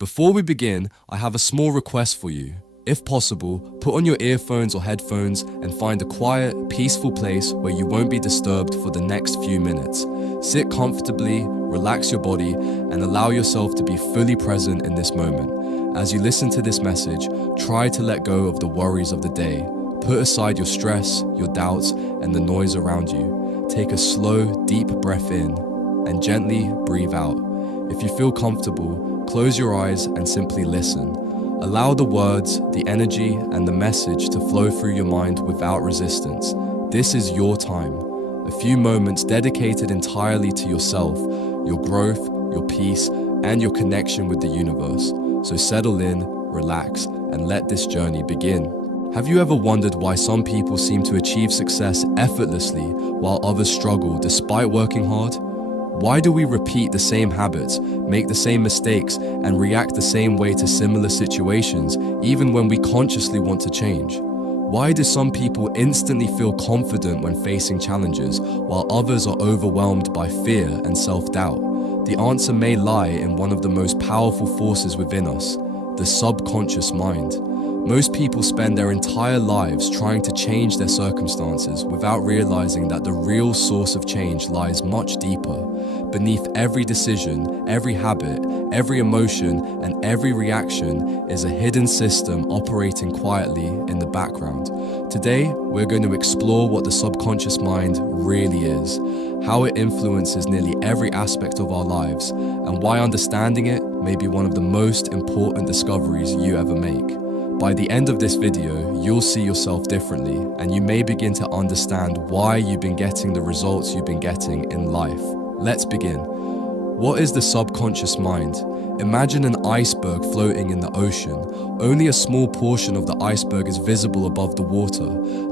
Before we begin, I have a small request for you. If possible, put on your earphones or headphones and find a quiet, peaceful place where you won't be disturbed for the next few minutes. Sit comfortably, relax your body, and allow yourself to be fully present in this moment. As you listen to this message, try to let go of the worries of the day. Put aside your stress, your doubts, and the noise around you. Take a slow, deep breath in and gently breathe out. If you feel comfortable, close your eyes and simply listen. Allow the words, the energy, and the message to flow through your mind without resistance. This is your time. A few moments dedicated entirely to yourself, your growth, your peace, and your connection with the universe. So settle in, relax, and let this journey begin. Have you ever wondered why some people seem to achieve success effortlessly while others struggle despite working hard? Why do we repeat the same habits, make the same mistakes, and react the same way to similar situations, even when we consciously want to change? Why do some people instantly feel confident when facing challenges, while others are overwhelmed by fear and self-doubt? The answer may lie in one of the most powerful forces within us, the subconscious mind. Most people spend their entire lives trying to change their circumstances without realizing that the real source of change lies much deeper. Beneath every decision, every habit, every emotion, and every reaction is a hidden system operating quietly in the background. Today, we're going to explore what the subconscious mind really is, how it influences nearly every aspect of our lives, and why understanding it may be one of the most important discoveries you ever make. By the end of this video, you'll see yourself differently, and you may begin to understand why you've been getting the results you've been getting in life. Let's begin. What is the subconscious mind? Imagine an iceberg floating in the ocean. Only a small portion of the iceberg is visible above the water.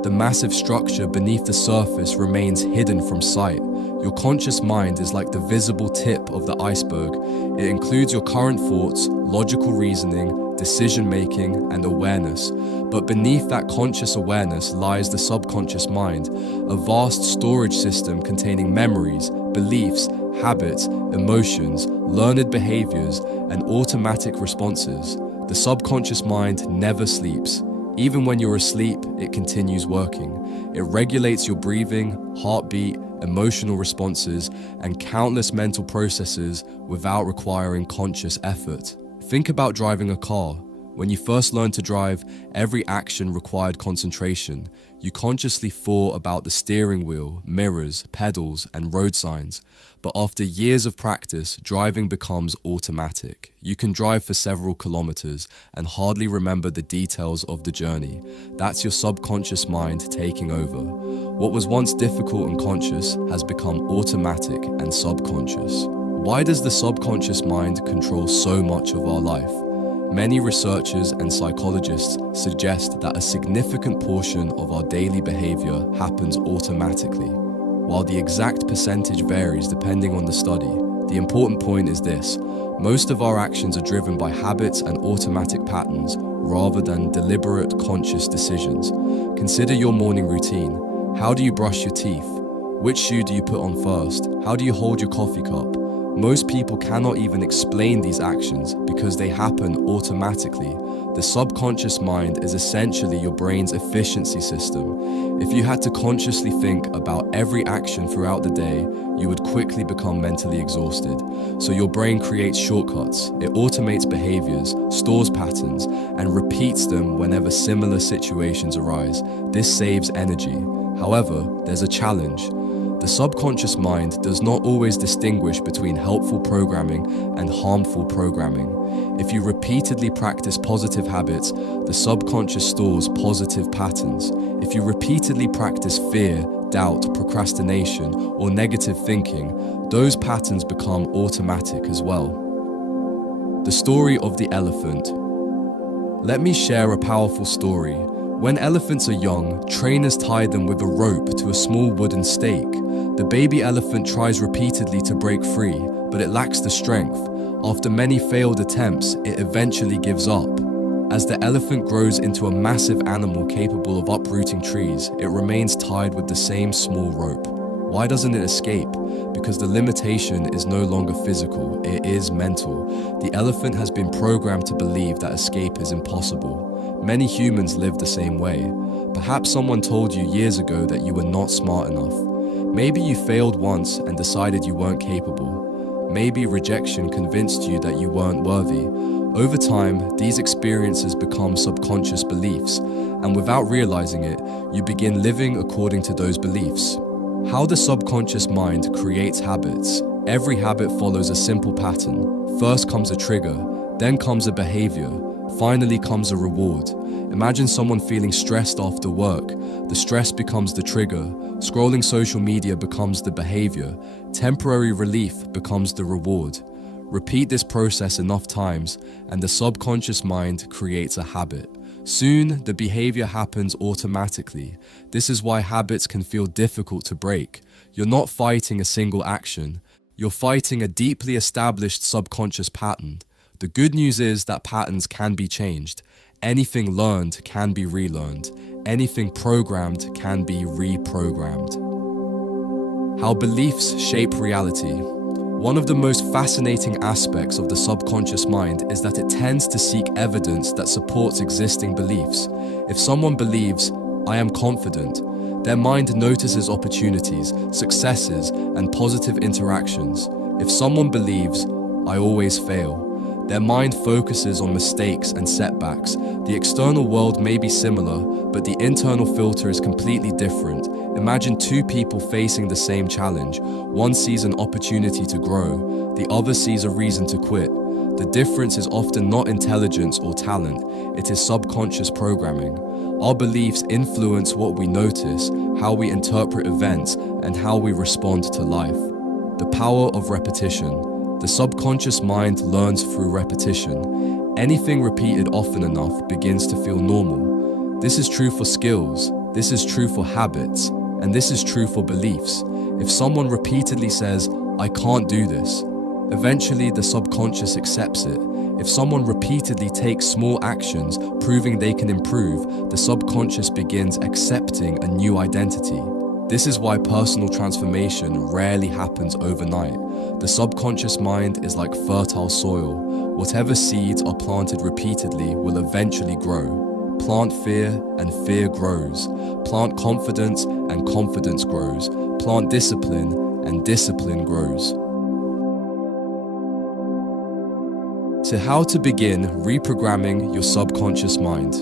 The massive structure beneath the surface remains hidden from sight. Your conscious mind is like the visible tip of the iceberg. It includes your current thoughts, logical reasoning, decision-making, and awareness. But beneath that conscious awareness lies the subconscious mind, a vast storage system containing memories, beliefs, habits, emotions, learned behaviors, and automatic responses. The subconscious mind never sleeps. Even when you're asleep, it continues working. It regulates your breathing, heartbeat, emotional responses, and countless mental processes without requiring conscious effort. Think about driving a car. When you first learned to drive, every action required concentration. You consciously thought about the steering wheel, mirrors, pedals, and road signs. But after years of practice, driving becomes automatic. You can drive for several kilometers and hardly remember the details of the journey. That's your subconscious mind taking over. What was once difficult and conscious has become automatic and subconscious. Why does the subconscious mind control so much of our life? Many researchers and psychologists suggest that a significant portion of our daily behavior happens automatically. While the exact percentage varies depending on the study, the important point is this: most of our actions are driven by habits and automatic patterns rather than deliberate, conscious decisions. Consider your morning routine. How do you brush your teeth? Which shoe do you put on first? How do you hold your coffee cup? Most people cannot even explain these actions because they happen automatically. The subconscious mind is essentially your brain's efficiency system. If you had to consciously think about every action throughout the day, you would quickly become mentally exhausted. So your brain creates shortcuts. It automates behaviors, stores patterns, and repeats them whenever similar situations arise. This saves energy. However, there's a challenge. The subconscious mind does not always distinguish between helpful programming and harmful programming. If you repeatedly practice positive habits, the subconscious stores positive patterns. If you repeatedly practice fear, doubt, procrastination, or negative thinking, those patterns become automatic as well. The story of the elephant. Let me share a powerful story. When elephants are young, trainers tie them with a rope to a small wooden stake. The baby elephant tries repeatedly to break free, but it lacks the strength. After many failed attempts, it eventually gives up. As the elephant grows into a massive animal capable of uprooting trees, it remains tied with the same small rope. Why doesn't it escape? Because the limitation is no longer physical, it is mental. The elephant has been programmed to believe that escape is impossible. Many humans live the same way. Perhaps someone told you years ago that you were not smart enough. Maybe you failed once and decided you weren't capable. Maybe rejection convinced you that you weren't worthy. Over time, these experiences become subconscious beliefs, and without realizing it, you begin living according to those beliefs. How the subconscious mind creates habits. Every habit follows a simple pattern. First comes a trigger, then comes a behavior, finally comes a reward. Imagine someone feeling stressed after work. The stress becomes the trigger. Scrolling social media becomes the behavior. Temporary relief becomes the reward. Repeat this process enough times, and the subconscious mind creates a habit. Soon, the behavior happens automatically. This is why habits can feel difficult to break. You're not fighting a single action. You're fighting a deeply established subconscious pattern. The good news is that patterns can be changed. Anything learned can be relearned. Anything programmed can be reprogrammed. How beliefs shape reality. One of the most fascinating aspects of the subconscious mind is that it tends to seek evidence that supports existing beliefs. If someone believes, "I am confident," their mind notices opportunities, successes, and positive interactions. If someone believes, "I always fail," their mind focuses on mistakes and setbacks. The external world may be similar, but the internal filter is completely different. Imagine two people facing the same challenge. One sees an opportunity to grow, the other sees a reason to quit. The difference is often not intelligence or talent, it is subconscious programming. Our beliefs influence what we notice, how we interpret events, and how we respond to life. The power of repetition. The subconscious mind learns through repetition. Anything repeated often enough begins to feel normal. This is true for skills, this is true for habits, and this is true for beliefs. If someone repeatedly says, "I can't do this," eventually the subconscious accepts it. If someone repeatedly takes small actions proving they can improve, the subconscious begins accepting a new identity. This is why personal transformation rarely happens overnight. The subconscious mind is like fertile soil. Whatever seeds are planted repeatedly will eventually grow. Plant fear and fear grows. Plant confidence and confidence grows. Plant discipline and discipline grows. So how to begin reprogramming your subconscious mind.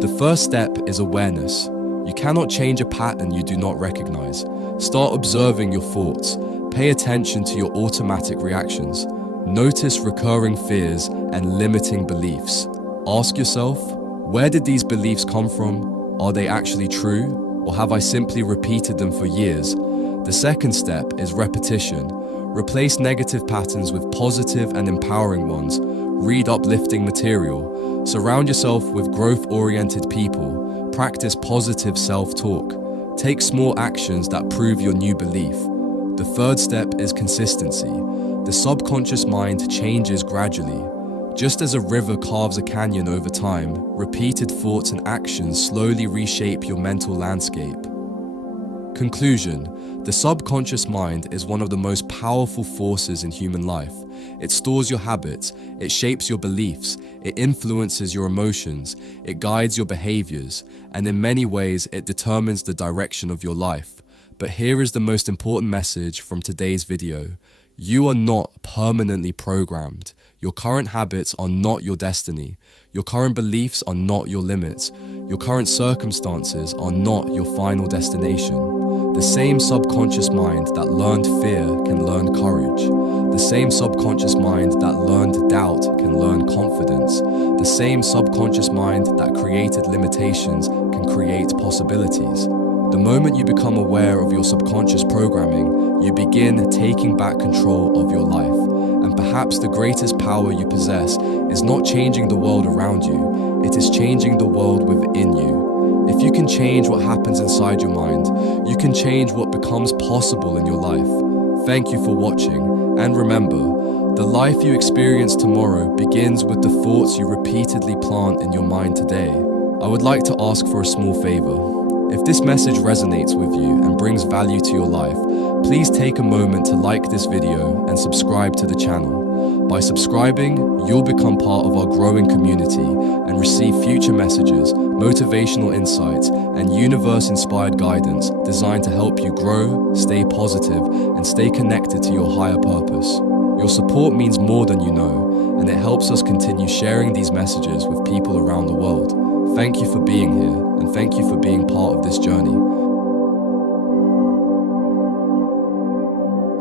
The first step is awareness. You cannot change a pattern you do not recognize. Start observing your thoughts. Pay attention to your automatic reactions. Notice recurring fears and limiting beliefs. Ask yourself, where did these beliefs come from? Are they actually true? Or have I simply repeated them for years? The second step is repetition. Replace negative patterns with positive and empowering ones. Read uplifting material. Surround yourself with growth-oriented people. Practice positive self-talk. Take small actions that prove your new belief. The third step is consistency. The subconscious mind changes gradually. Just as a river carves a canyon over time, repeated thoughts and actions slowly reshape your mental landscape. Conclusion: the subconscious mind is one of the most powerful forces in human life. It stores your habits, it shapes your beliefs, it influences your emotions, it guides your behaviors, and in many ways it determines the direction of your life. But here is the most important message from today's video. You are not permanently programmed. Your current habits are not your destiny. Your current beliefs are not your limits. Your current circumstances are not your final destination. The same subconscious mind that learned fear can learn courage. The same subconscious mind that learned doubt can learn confidence. The same subconscious mind that created limitations can create possibilities. The moment you become aware of your subconscious programming, you begin taking back control of your life. And perhaps the greatest power you possess is not changing the world around you, it is changing the world within you. If you can change what happens inside your mind, you can change what becomes possible in your life. Thank you for watching, and remember, the life you experience tomorrow begins with the thoughts you repeatedly plant in your mind today. I would like to ask for a small favor. If this message resonates with you and brings value to your life, please take a moment to like this video and subscribe to the channel. By subscribing, you'll become part of our growing community and receive future messages, motivational insights, and universe-inspired guidance designed to help you grow, stay positive, and stay connected to your higher purpose. Your support means more than you know, and it helps us continue sharing these messages with people around the world. Thank you for being here, and thank you for being part of this journey.